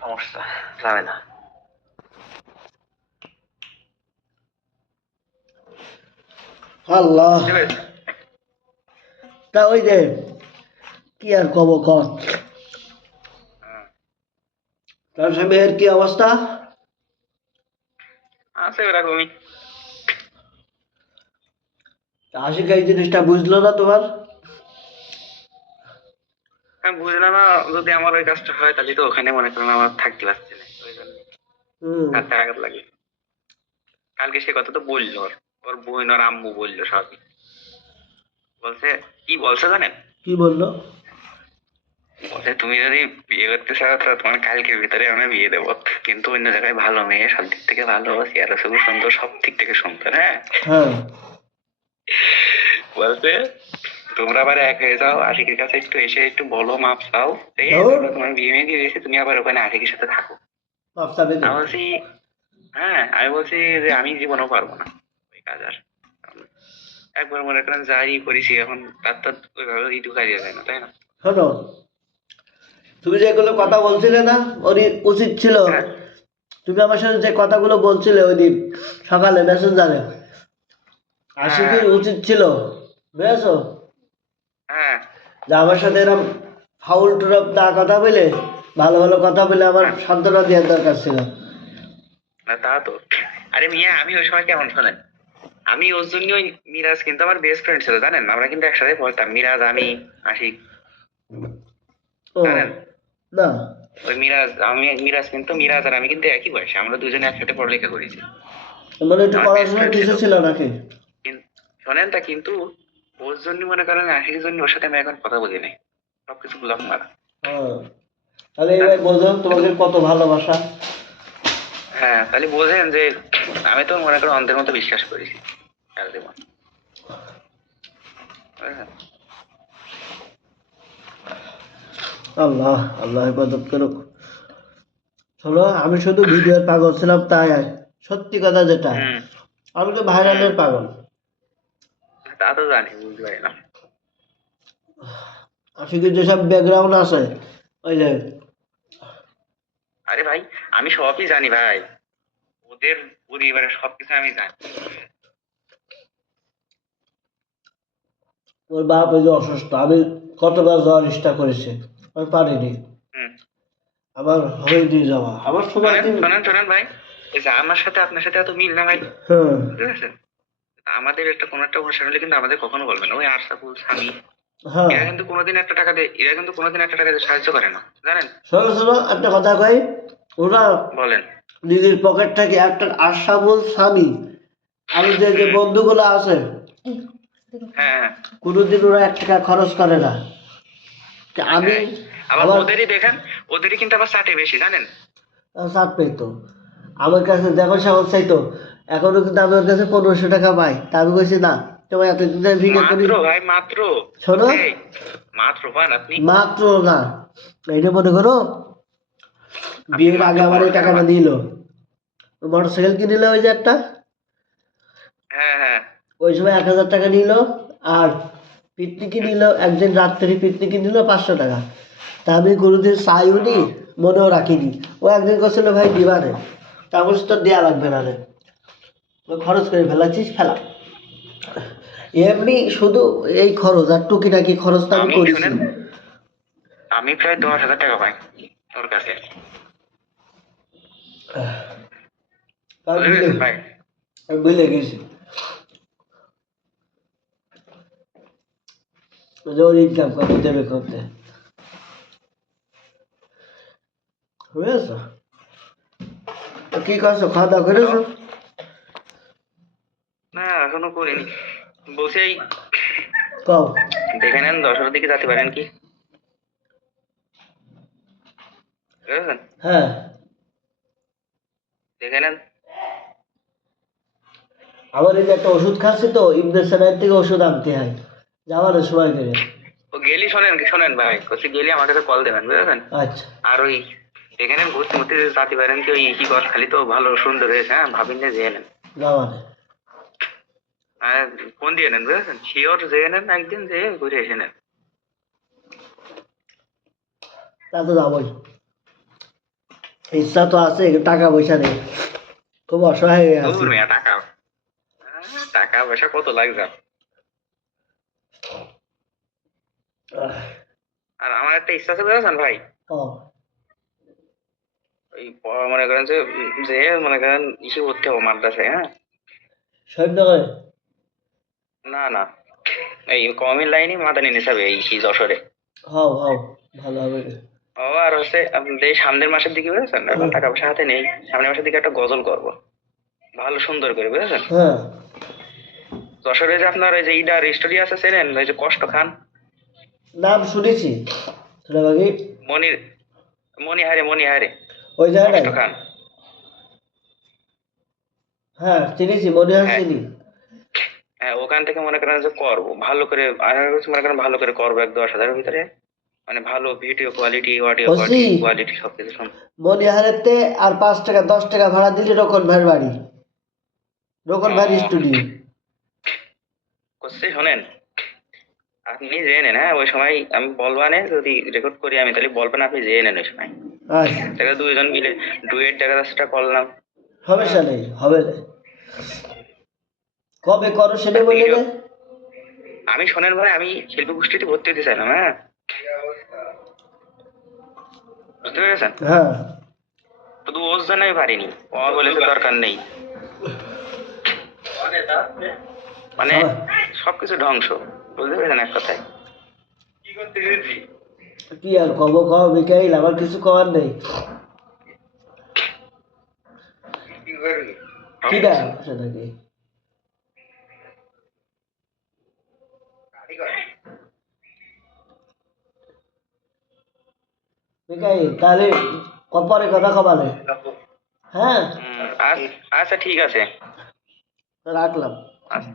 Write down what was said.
সমস্যা যাবে না। আল্লাহ, তা ওই যে কি আর কব কর, তার স্বামীর কি অবস্থা? আছে এরকমই। আশিক এই জিনিসটা বুঝলো না তোমার? বুঝলাম না, যদি আমার ওই কাজটা হয় তাহলে তো ওখানে মনে করেন আমার থাকতে পারছি না, ওই জন্য হাতে আঘাত লাগে। কালকে সে কথা তো বললো, ওর ওর বোন ওর আম্মু বললো সবই। বলছে, কি বলছে জানেন? কি বললো? বলছে তুমি যদি বিয়ে করতে চাও তো তোমার কালকের ভিতরে আমরা বিয়ে দেবো, কিন্তু অন্য জায়গায় ভালো মেয়ে, সব দিক থেকে ভালো, চেহারা ছবি সুন্দর, সব দিক থেকে সুন্দর। হ্যাঁ, হ্যাঁ, বলছে তোমরা আবার এক হয়ে যাও, আশিকের কাছে একটু এসে একটু বলো, মাপ চাও, ঠিক আছে? ধুর, তারপর তোমার বিয়ে মেয়ে দিয়ে এসে তুমি আবার ওখানে আশিকের সাথে থাকো। মাপ চাবে আমি তো। বলছি, হ্যাঁ, আমি বলছি যে আমি জীবনেও পারবো না ওই কাজ আর। একবার মনে করেন যাই করেছি, এখন তার তো ওইভাবে ঢুকাই দেওয়া যায় না, তাই না? শোনো, তুমি যেগুলো কথা বলছিলে না, ওর উচিত ছিল, হ্যাঁ, তুমি আমার সাথে যে কথাগুলো বলছিলে ওই দিন সকালে মেসেঞ্জারে, হ্যাঁ, আশিকের উচিত ছিল, বুঝেছো, হ্যাঁ, যে আমার সাথে এরকম ফাউল টুরপ না কথা বলে ভালো ভালো কথা বলে আমার হ্যাঁ, সান্ত্বনা দেওয়ার দরকার ছিল। না তা তো। আরে মিয়া, আমি ওই সময় কেমন শোনেন, আমি ওর জন্য ওই মিরাজ কিন্তু আমার বেস্ট ফ্রেন্ড ছিল, জানেন? আমরা কিন্তু একসাথে পড়তাম, মিরাজ, আমি, আশিক, ও, জানেন? না, ওই মিরাজ, আমি মিরাজ কিন্তু, মিরাজ আর আমি কিন্তু একই বয়সে, আমরা দুজনে একসাথে পড়ালেখা করেছি। মানে একটু আমার বেস্ট পড়াশোনার ফ্রেন্ড ছিল। টিচার ছিল নাকি? শোনেন, তা কিন্তু ওর জন্য মনে করেন, আশিকের জন্য ওর সাথে আমি এখন কথা বলি নাই, সবকিছু ব্লক মারা, হ্যাঁ, তাহলে এবার জানেন? বোঝো তোমাকে কত ভালোবাসা। হ্যাঁ, তাহলে বোঝেন যে আমি তো মনে করেন অন্ধের মতো বিশ্বাস করেছি সারা জীবন, বুঝলেন? আল্লাহ, আল্লাহ হেফাজত করুক। শোনো, আমি শুধু ভিডিওর পাগল ছিলাম তাই, সত্যি কথা যেটা, হুম, আমি তো হুম, ভাইরালের পাগল। তা তো জানি, বুঝতে পারি না। আশিকের যেসব ব্যাকগ্রাউন্ড আছে, ওই যে আরে ভাই, আমি সবই জানি ভাই, ওদের পরিবারের সবকিছু আমি জানি। ওর বাপ ওই যে অসুস্থ, আমি কতবার যাওয়ার চেষ্টা করেছি, আমি পারিনি, হুম, আমার হয়নি যাওয়া, আমার সময় শোনেন কি। শোনেন শোনেন ভাই, এই যে আমার সাথে আপনার সাথে এত মিল না ভাই, হ্যাঁ, বুঝতে পারছেন? আমাদের একটা কোনো একটা অনুষ্ঠান হলে কিন্তু আমাদের কখনো বলবেন, ওই আরসাকুল, স্বামী, হ্যাঁ, এরা কিন্তু কোনোদিন একটা টাকা দেয়, এরা কিন্তু কোনোদিন একটা টাকা দিয়ে সাহায্য করে না, জানেন? শোনো শোনো, একটা কথা কই, ওরা বলেন। নিজের পকেট থেকে একটা আশরাফুল স্বামী আর যে যে হুম, বন্ধুগুলো আছে, হ্যাঁ, হ্যাঁ, কোনোদিন ওরা 1 টাকা খরচ করে না। তা আমি হ্যাঁ, আবার আমার ওদেরই দেখেন, ওদেরই কিন্তু আবার চাটে বেশি, জানেন? চাপ পেতো, আমার কাছে দেখো সাহস চাইতো, এখনো কিন্তু আমি ওর কাছে 1500 টাকা পাই, তা আমি বলছি না, তোমার এতদিন ধরে ভিডিও করি। মাত্র ভাই, মাত্র। শোনো, এই, মাত্র পান আপনি? মাত্র না, এটা মনে করো আপনি বিয়ের মাত্র আগে আমার এই 15 টাকা টাকাটা পান? দিল, মোটর সাইকেল কিনিলে ওই যে একটা, হ্যাঁ, হ্যাঁ, ওই সময় 1000 টাকা নিল, আর পিকনিকে নিল, একদিন রাত্রি পিকনিকে নিল 500 টাকা, তা আমি কোনোদিন চাইও নি, ও, মনেও রাখিনি। ও একদিন করছিল ভাই দিবা রে, তা বলছি তোর দেওয়া লাগবে না রে, ও খরচ করে ফেলাচ্ছিস ফেলা, এমনি শুধু এই খরচ আর টুকিটাকি খরচ তো আমি আমি করেছি। শুনেন, আমি প্রায় 10,000 টাকা পাই ওর কাছে, আমি বুঝতে ভুলে পেরেছেন ভাই? আমি ভুলে গেছি, যে ওর ইনকাম কত দেবে করতে, বুঝেছো? তো কি করছো, খাওয়া দাওয়া হ্যালো, করেছো? না এখনো করিনি। বলছি এই, কও। দেখে নেন 10-এর দিকে যেতে পারেন কি, বুঝেছেন? হ্যাঁ, দেখে নেন। আমার এই যে একটা ওষুধ খাচ্ছি তো, ইমপ্রেশনের থেকে ওষুধ আনতে হয়, যাওয়ার সময় করে। ও গেলি, শোনেন শোনেন ভাই, বলছি গেলি আমার কাছে কল দেবেন, বুঝেছেন? আচ্ছা, আর ওই দেখে নেন, ঘুরতে ঘুরতে যেতে পারেন কি, ওই কি কর খালি তো ভালো সুন্দর হয়েছে, হ্যাঁ, ভাবিন যে যেয়ে নেন। যাওয়ার, আর ফোন দিয়ে নেন, বুঝেছেন? শিওর যেয়ে নেন, একদিন যেয়ে ঘুরে এসে নেন। তা তো যাবোই। ইচ্ছা তো আছে, টাকা পয়সা নেই, খুব অসহায় হয়ে আছি। দূর মিয়া, টাকা পয়সা কত লাগবে? আহ, আর আমার একটা ইচ্ছা আছে বুঝেছেন ভাই, ও ওই মনে করেন যে মনে করেন ইসে ভর্তি হবো মাদ্রাসায়, হ্যাঁ। শহীদনগরে। না না, এই কমির লাইনে মাদানি নিসাবে এই যশোরে। হও হও, ভালো হবে। ও আর হচ্ছে আপনাদের এই সামনের মাসের দিকে বুঝেছেন, এখন টাকা পয়সা হাতে নেই, সামনের মাসের দিকে একটা গজল করবো ভালো সুন্দর করে বুঝেছেন। হ্যাঁ, যশোরে যে আপনার ওই যে ইডার স্টুডিও আছে চেনেন, ওই যে কষ্ট খান, নাম শুনেছি ছোটবাগি। মনির, মনিহারে ওই কষ্ট জায়গাটাই। খান। হ্যাঁ চিনেছি, মনে হয় হ্যাঁ চিনি। হ্যাঁ, ওখান থেকে মনে করেন যে করবো ভালো করে, আর হচ্ছে মনে করেন ভালো করে করবো ১-১০ হাজারের ভিতরে, মানে ভালো ভিডিও কোয়ালিটি, অডিও বলছি কোয়ালিটি সবকিছু মনিহারেতে আর 5 টাকা 10 টাকা ভাড়া দিলে রোকন ভাইয়ের বাড়ি, রোকন ভাইয়ের স্টুডিও। করছি। শোনেন, আপনি জেনে নেন, হ্যাঁ ওই সময় আমি বলবানে যদি রেকর্ড করি আমি, তাহলে বলবেন, আপনি জেনে নেন ওই সময়। আচ্ছা, তাহলে দুইজন মিলে ডুয়েট দেখা যাচ্ছে করলাম। সমস্যা নেই, হবে না। কবে করো সেটা বললে ভিডিও, না? আমি শোনেন ভাই, আমি শিল্পী গোষ্ঠীতে ভর্তি হতে চাইলাম, হ্যাঁ বুঝতে পেরেছেন। হ্যাঁ, শুধু ওর জন্য আমি পারিনি, ও আমার বলেছে দরকার নেই, মানে সবাই- সবকিছু ধ্বংস, বুঝতে পেরেছেন এক কথায়। কি আর কব, কও মিকাইল, আমার কিছু করার নেই। কি না সেটা কি? মিকাইল তাহলে পরে কথা কবালে। হ্যাঁ, আচ্ছা ঠিক আছে। রাখলাম। আচ্ছা।